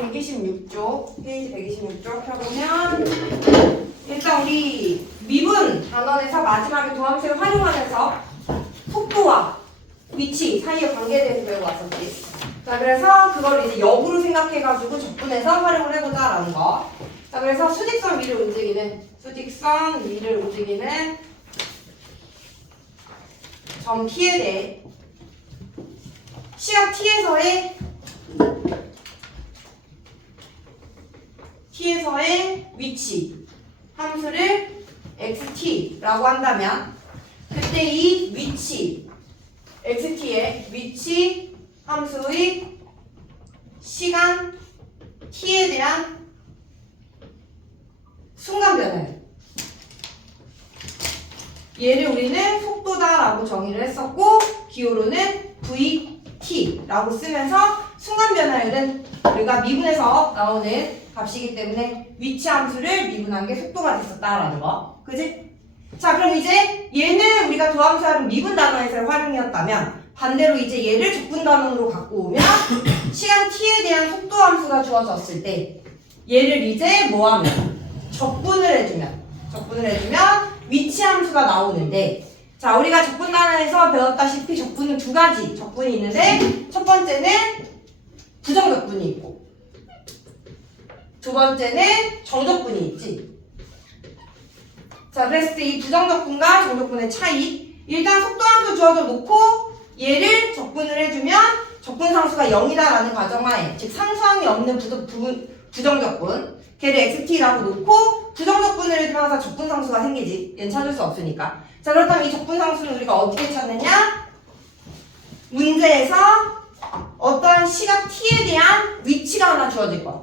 126쪽, 페이지 126쪽 펴보면 일단 우리 미분 단원에서 마지막에 도함수를 활용하면서 속도와 위치 사이의 관계에 대해서 배우고 왔었지. 자, 그래서 그걸 이제 역으로 생각해가지고 적분해서 활용을 해보자라는 거. 자, 그래서 수직선 위를 움직이는 점 P에 대해 시각 T에서의 위치 함수를 XT라고 한다면 그때 이 위치 XT의 위치 함수의 시간 T에 대한 순간 변화예요. 얘를 우리는 속도다라고 정의를 했었고 기호로는 VT라고 쓰면서 순간 변화율은 우리가 미분에서 나오는 값이기 때문에 위치 함수를 미분한 게 속도가 됐었다라는 거. 그지? 자, 그럼 이제 얘는 우리가 도함수하는 미분 단원에서의 활용이었다면 반대로 이제 얘를 적분 단원으로 갖고 오면 시간 t에 대한 속도 함수가 주어졌을 때 얘를 이제 뭐하면 적분을 해주면 위치 함수가 나오는데 자, 우리가 적분 단원에서 배웠다시피 적분은 두 가지 적분이 있는데 첫 번째는 부정적분이 있고 두 번째는 정적분이 있지. 자, 그랬을 때 이 부정적분과 정적분의 차이 일단 속도함수 주어져 놓고 얘를 적분을 해주면 적분상수가 0이다라는 가정하에 즉 상수항이 없는 부정적분 걔를 XT라고 놓고 부정적분을 해주면 항상 적분상수가 생기지. 얘는 찾을 수 없으니까. 자, 그렇다면 이 적분상수는 우리가 어떻게 찾느냐? 문제에서 어떠한 시각 T에 대한 위치가 하나 주어질 거야.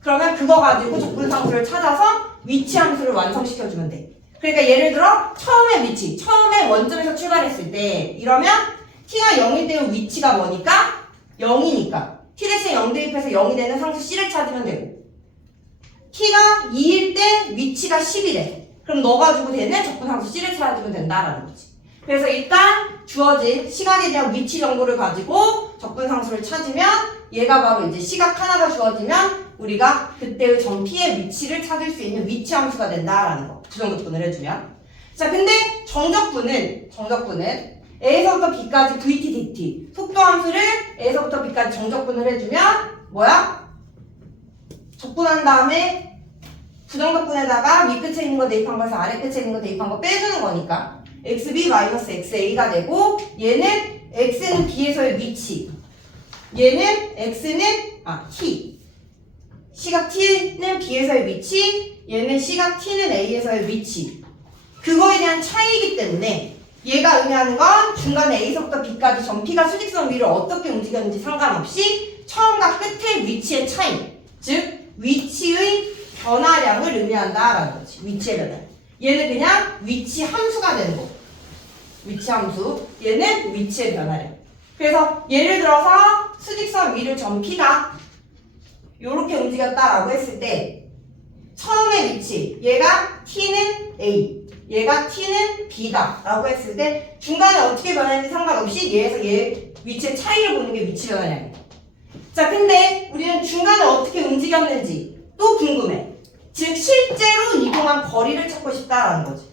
그러면 그거 가지고 적분상수를 찾아서 위치 함수를 완성시켜주면 돼. 그러니까 예를 들어 처음에 위치, 처음에 원점에서 출발했을 때 이러면 t가 0일 때의 위치가 뭐니까? 0이니까 t 대신 0 대입해서 0이 되는 상수 c를 찾으면 되고 t가 2일 때 위치가 10이래. 그럼 너 가지고 되는 적분상수 c를 찾으면 된다라는 거지. 그래서 일단 주어진 시각에 대한 위치 정보를 가지고 적분상수를 찾으면 얘가 바로 이제 시각 하나가 주어지면 우리가 그때의 점 P의 위치를 찾을 수 있는 위치 함수가 된다라는 거. 부정적분을 해주면. 자, 근데 정적분은 A에서부터 B까지 VT, DT 속도 함수를 A에서부터 B까지 정적분을 해주면 뭐야? 적분한 다음에 부정적분에다가 윗끝에 있는 거 대입한 거에서 아래끝에 있는 거 대입한 거 빼주는 거니까 XB-XA가 되고 얘는 X는 B에서의 위치 얘는 X는 T 시각 T는 B에서의 위치 얘는 시각 T는 A에서의 위치 그거에 대한 차이이기 때문에 얘가 의미하는 건 중간에 A서부터 B까지 점 P가 수직선 위를 어떻게 움직였는지 상관없이 처음과 끝의 위치의 차이 즉 위치의 변화량을 의미한다라는 거지. 위치의 변화. 얘는 그냥 위치 함수가 되는 거고. 위치 함수. 얘는 위치의 변화량. 그래서 예를 들어서 수직선 위를 점 P가 요렇게 움직였다라고 했을 때 처음의 위치 얘가 T는 A 얘가 T는 B다 라고 했을 때 중간에 어떻게 변했는지 상관없이 얘에서 얘 위치의 차이를 보는 게 위치 변화량이에요. 자, 근데 우리는 중간에 어떻게 움직였는지 또 궁금해. 즉 실제로 이동한 거리를 찾고 싶다라는 거지.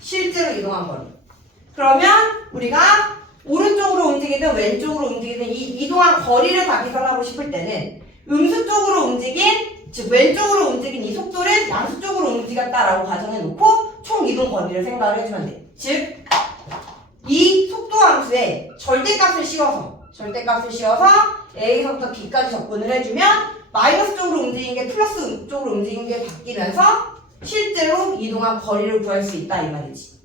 실제로 이동한 거리. 그러면 우리가 오른쪽으로 움직이든 왼쪽으로 움직이든 이 이동한 거리를 다 계산하고 싶을 때는 음수 쪽으로 움직인 즉 왼쪽으로 움직인 이 속도를 양수 쪽으로 움직였다라고 가정해 놓고 총 이동 거리를 생각을 해주면 돼. 즉 이 속도 함수에 절대값을 씌워서 A서부터 B까지 적분을 해주면 마이너스 쪽으로 움직인 게 플러스 쪽으로 움직인 게 바뀌면서 실제로 이동한 거리를 구할 수 있다 이 말이지.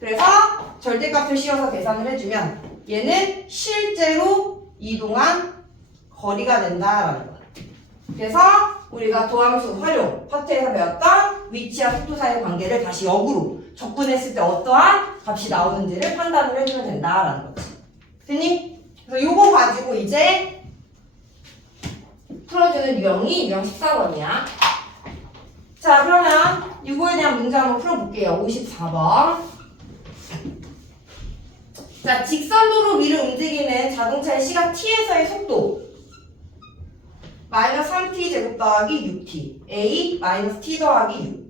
그래서 절대값을 씌워서 계산을 해주면 얘는 실제로 이동한 거리가 된다라는 거야. 그래서 우리가 도함수 활용 파트에서 배웠던 위치와 속도 사이의 관계를 다시 역으로 적분했을 때 어떠한 값이 나오는지를 판단을 해주면 된다라는 거지. 됐니? 그래서 요거 가지고 이제 풀어주는 유형이 유형 14번이야. 자, 그러면 이거에 대한 문제 한번 풀어볼게요. 54번. 자, 직선도로 위를 움직이는 자동차의 시각 t에서의 속도 마이너스 3t 제곱 더하기 6t a 마이너스 t 더하기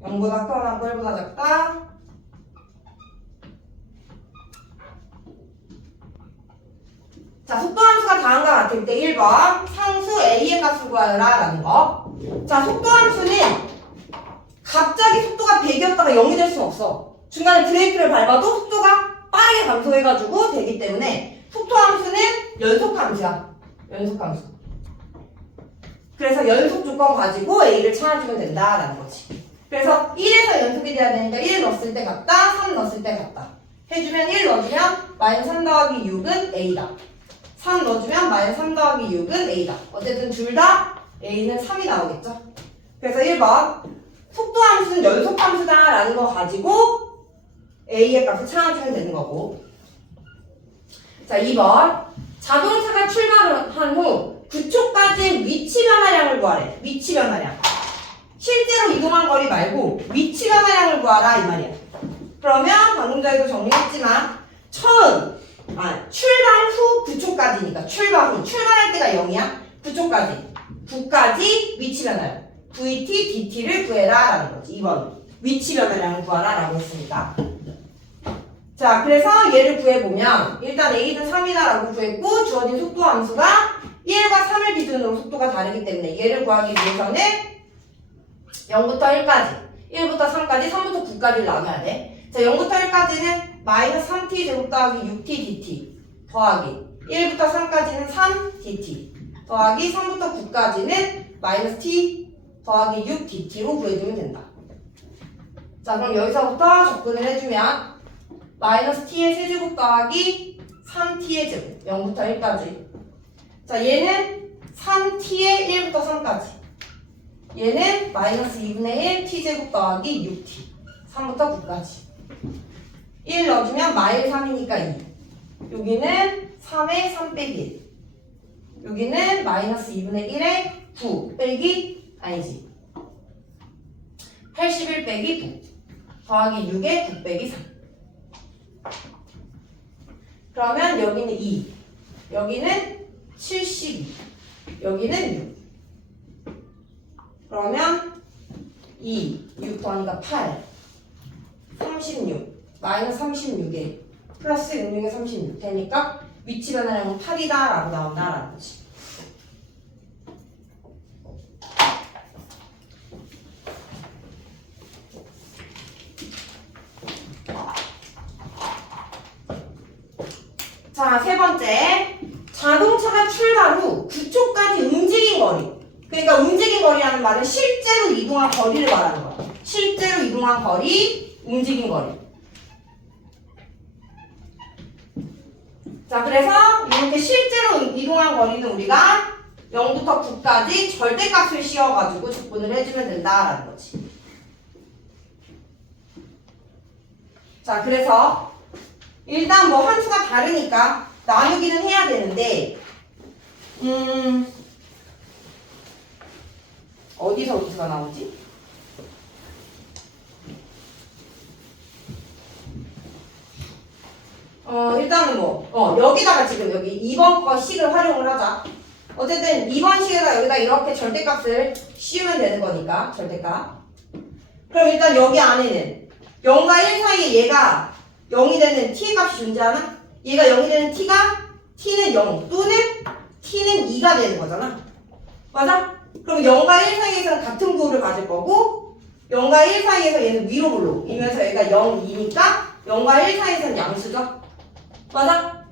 6 0보다 커나고 1보다 작다. 자, 속도함수가 다음과 같을 때 1번 상수 a의 값을 구하여라 라는 거. 자, 속도함수는 갑자기 속도가 100이었다가 0이 될 수는 없어. 중간에 브레이크를 밟아도 속도가 빠르게 감소해가지고 되기 때문에 속도함수는 연속함수야. 연속함수. 그래서 연속 조건 가지고 a를 찾아주면 된다라는 거지. 그래서 1에서 연속이 돼야 되니까 1 넣었을 때 같다, 3 넣었을 때 같다. 해주면 1 넣어주면 마이너스 3 더하기 6은 a다. 3 넣어주면 마이너스 3 더하기 6은 a다. 어쨌든 둘 다 a는 3이 나오겠죠. 그래서 1번 속도함수는 연속함수다라는 거 가지고 a의 값을 찾아주면 되는 거고. 자, 2번 자동차가 출발한 후 9초까지 위치 변화량을 구하래. 위치 변화량. 실제로 이동한 거리 말고 위치 변화량을 구하라 이 말이야. 그러면 방금 전에도 정리했지만 출발 후 9초까지니까 출발할 때가 0이야. 9초까지 9까지 위치 변화량 VT, DT를 구해라 라는 거지. 2번 위치 변화량을 구하라 라고 했으니까. 자, 그래서 얘를 구해보면 일단 A는 3이다 라고 구했고 주어진 속도 함수가 1과 3을 기준으로 속도가 다르기 때문에 얘를 구하기 위해서는 0부터 1까지 1부터 3까지 3부터 9까지를 나눠야 돼. 자, 0부터 1까지는 마이너스 3t 제곱 더하기 6t dt 더하기 1부터 3까지는 3dt 더하기 3부터 9까지는 마이너스 t 더하기 6dt로 구해주면 된다. 자, 그럼 여기서부터 접근을 해주면 마이너스 t의 세제곱 더하기 3t의 제곱 0부터 1까지. 자, 얘는 3t의 1부터 3까지. 얘는 마이너스 2분의 1 t제곱 더하기 6t 3부터 9까지. 1 넣어주면 마이너스 3이니까 2. 여기는 3에 3 빼기 1. 여기는 마이너스 2분의 1에 9 빼기 아니지 81 빼기 9 더하기 6에 9 빼기 3. 그러면 여기는 2 여기는 72 여기는 6. 그러면 2 6 더하니까 8 36 마이너스 36에 플러스 66에 36 되니까 위치 변화량은 8이다 라고 나온다라는 거지. 자, 세 번째 자동차가 출발 후 9초까지 움직인 거리. 그러니까 움직인 거리라는 말은 실제로 이동한 거리를 말하는 거야. 실제로 이동한 거리, 움직인 거리. 자, 그래서 이렇게 실제로 이동한 거리는 우리가 0부터 9까지 절대값을 씌워가지고 접근을 해주면 된다라는 거지. 자, 그래서 일단 뭐 함수가 다르니까 나누기는 해야 되는데 어디서가 나오지? 일단은 여기다가 지금 여기 2번 거 식을 활용을 하자. 어쨌든 2번 식에다 여기다 이렇게 절대값을 씌우면 되는 거니까, 절대값. 그럼 일단 여기 안에는 0과 1 사이에 얘가 0이 되는 t의 값이 존재하나? 얘가 0이 되는 t는 0 또는 t는 2가 되는 거잖아. 맞아? 그럼 0과 1 사이에서는 같은 구호를 가질 거고 0과 1 사이에서 얘는 위로 올라오면서 얘가 0, 2니까 0과 1 사이에서는 양수죠? 맞아?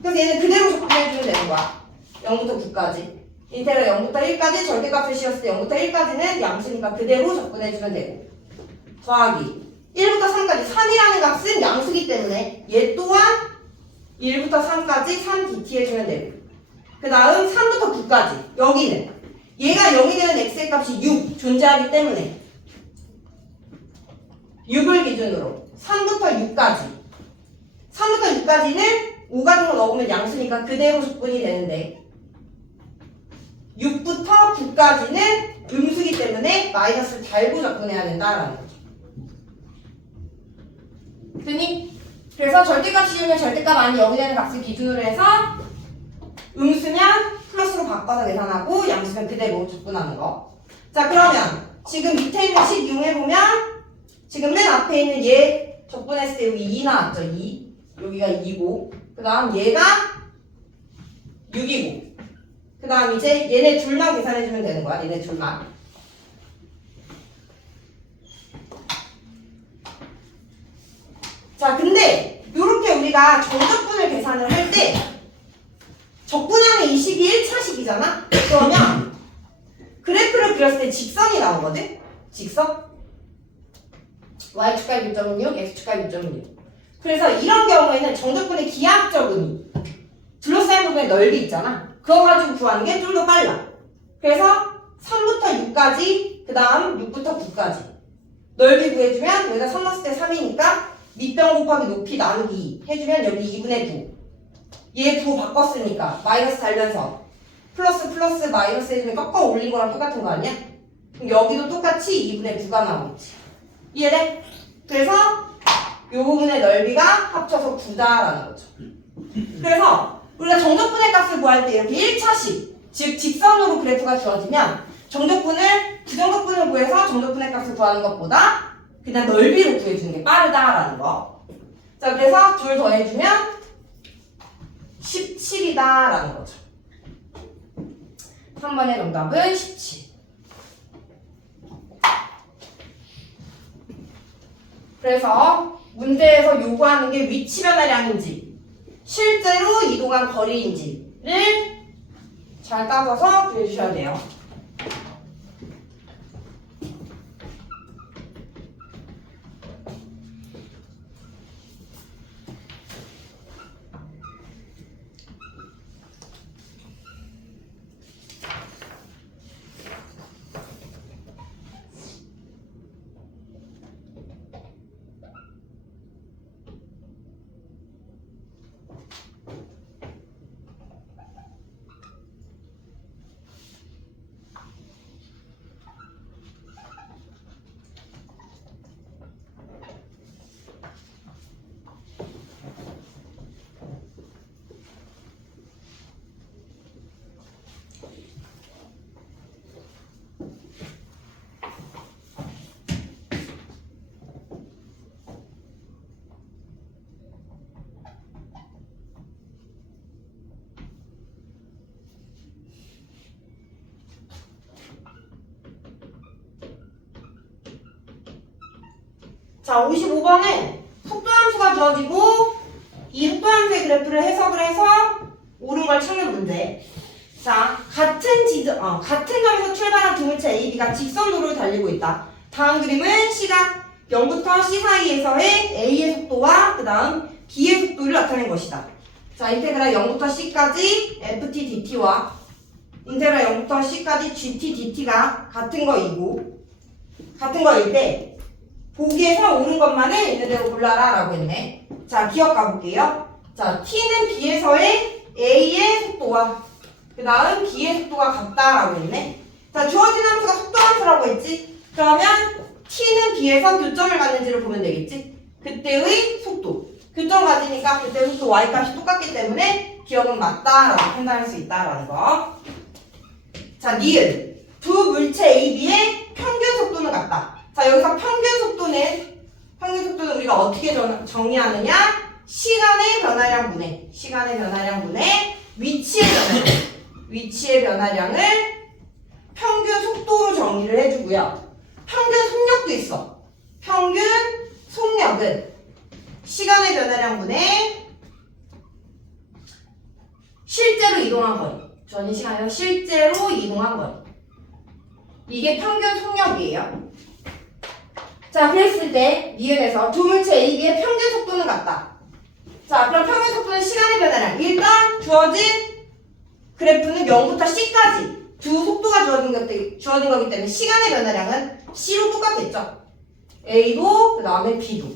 그래서 얘는 그대로 접근해주면 되는 거야. 0부터 9까지. 인테그랄 0부터 1까지 절대값을 씌웠을 때 0부터 1까지는 양수니까 그대로 접근해주면 되고 더하기 1부터 3까지 3이라는 값은 양수기 때문에 얘 또한 1부터 3까지 3dt 해주면 되고 그 다음 3부터 9까지 여기는 얘가 0이 되는 x의 값이 6 존재하기 때문에 6을 기준으로 3부터 6까지 5 같은 거 넣으면 양수니까 그대로 접근이 되는데 6부터 9까지는 음수기 때문에 마이너스를 달고 접근해야 된다라는 거죠. 됐니? 그래서 절대값 씌우면 절대값 아닌 0이 되는 값을 기준으로 해서 음수면 플러스로 바꿔서 계산하고 양수는 그대로 적분하는 거. 자, 그러면 지금 밑에 있는 식 이용해보면 지금 맨 앞에 있는 얘 적분했을 때 여기 2 나왔죠? 2. 여기가 2고 그 다음 얘가 6이고 그 다음 이제 얘네 둘만 계산해주면 되는 거야. 얘네 둘만. 자, 근데 이렇게 우리가 정적분을 계산을 할 때 적분형의 이 식이 1차식이잖아? 그러면 그래프를 그렸을 때 직선이 나오거든? 직선? y축과 6.6, x축과 6.6. 그래서 이런 경우에는 정적분의 기하학적 의미, 둘러싸인 부분의 넓이 있잖아. 그거 가지고 구하는 게 좀 더 빨라. 그래서 3부터 6까지, 그 다음 6부터 9까지 넓이 구해주면 여기다 3 넣었을 때 3이니까 밑변 곱하기 높이 나누기 2 해주면 여기 2분의 9. 얘 부호 바꿨으니까 마이너스 달면서 플러스 마이너스 해주면 꺾어 올린 거랑 똑같은 거 아니야? 그럼 여기도 똑같이 2분의 9가 나오겠지. 이해돼? 그래서 이 부분의 넓이가 합쳐서 9다라는 거죠. 그래서 우리가 정적분의 값을 구할 때 이렇게 1차식, 즉 직선으로 그래프가 주어지면 부정적분을 구해서 정적분의 값을 구하는 것보다 그냥 넓이로 구해주는 게 빠르다라는 거. 자, 그래서 둘 더해주면 17이다라는 거죠. 3번의 정답은 17. 그래서 문제에서 요구하는 게 위치 변화량인지 실제로 이동한 거리인지를 잘 따져서 구해주셔야 돼요. 자, 55번은 속도함수가 주어지고 이 속도함수의 그래프를 해석을 해서 옳은 걸 찾는 문제. 자, 같은 점에서 출발한 두 물체 A, B가 직선도로를 달리고 있다. 다음 그림은 시각 0부터 C 사이에서의 A의 속도와 그 다음 B의 속도를 나타낸 것이다. 자, 인테그랄 0부터 C까지 FT DT와 인테그랄 0부터 C까지 GT DT가 같은 거일 때 보기에서 옳은 것만을 있는 대로 골라라 라고 했네. 자, 기억 가볼게요. 자, T는 B에서의 A의 속도와 그 다음 B의 속도가 같다라고 했네. 자, 주어진 함수가 속도함수라고 했지. 그러면 T는 B에서 교점을 갖는지를 보면 되겠지. 그때의 속도. 교점 가지니까 그때 속도 Y값이 똑같기 때문에 기억은 맞다라고 판단할 수 있다라는 거. 자, 니은. 두 물체 A, B의 평균 속도는 같다. 자, 여기서 평균 속도는 우리가 어떻게 정의하느냐? 시간의 변화량 분의 위치의 변화량을 평균 속도로 정의를 해주고요. 평균 속력도 있어. 평균 속력은 시간의 변화량 분의 실제로 이동한 거리. 전이 시간에서 실제로 이동한 거리. 이게 평균 속력이에요. 자, 그랬을 때 니은에서 두 물체 A, B의 평균 속도는 같다. 자, 그럼 평균 속도는 시간의 변화량. 일단 주어진 그래프는 0부터 C까지 두 속도가 주어진 거기 때문에 시간의 변화량은 C로 똑같겠죠. A도 그 다음에 B도.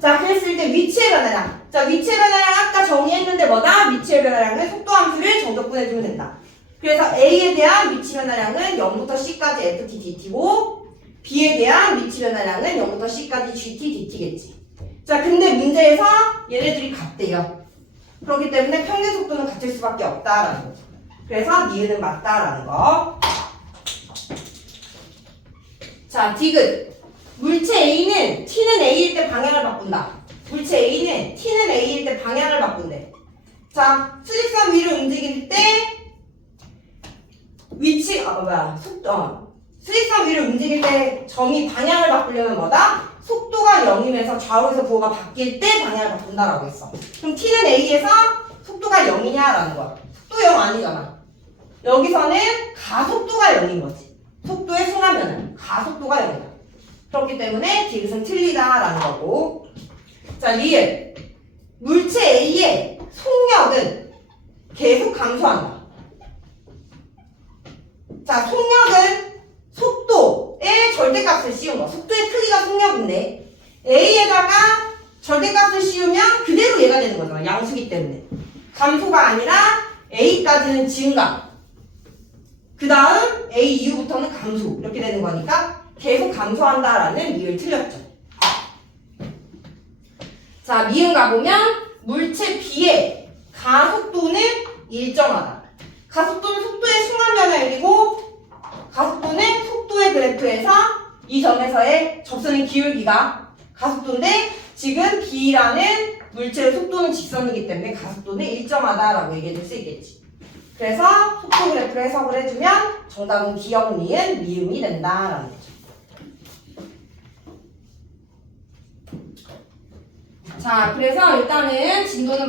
자, 그랬을 때 위치의 변화량. 자, 위치의 변화량 아까 정의했는데 뭐다? 위치의 변화량은 속도함수를 정적분해주면 된다. 그래서 A에 대한 위치 변화량은 0부터 C까지 FT DT고 B에 대한 위치 변화량은 0부터 C까지 GT DT겠지. 자, 근데 문제에서 얘네들이 같대요. 그렇기 때문에 평균 속도는 같을 수밖에 없다라는 거죠. 그래서 니은은 맞다라는 거. 자, 디귿. 물체 A는 T는 A일 때 방향을 바꾼다. 물체 A는 T는 A일 때 방향을 바꾼대. 자, 수직선 위로 움직일 때 수직선 위로 움직일 때 점이 방향을 바꾸려면 뭐다? 속도가 0이면서 좌우에서 부호가 바뀔 때 방향을 바꾼다라고 했어. 그럼 T는 A에서 속도가 0이냐라는 거야. 속도 0 아니잖아. 여기서는 가속도가 0인 거지. 속도의 순환면은 가속도가 0이다. 그렇기 때문에 디귿은 틀리다라는 거고. 자, 리을. 물체 A의 속력은 계속 감소한다. 자, 속력은 속도의 절대값을 씌운 거. 속도의 크기가 속력인데 A에다가 절대값을 씌우면 그대로 얘가 되는 거잖아. 양수기 때문에. 감소가 아니라 A까지는 증가. 그 다음 A 이후부터는 감소. 이렇게 되는 거니까 계속 감소한다라는 리을 틀렸죠. 자, 미음 가보면 물체 B의 가속도는 일정하다. 가속도는 속도의 순간 변화율이고 가속도는 속도의 그래프에서 이 점에서의 접선의 기울기가 가속도인데 지금 B라는 물체의 속도는 직선이기 때문에 가속도는 일정하다라고 얘기해 줄 수 있겠지. 그래서 속도 그래프를 해석을 해주면 정답은 기역, 니은, 미음이 된다라는 거죠. 자, 그래서 일단은 진도는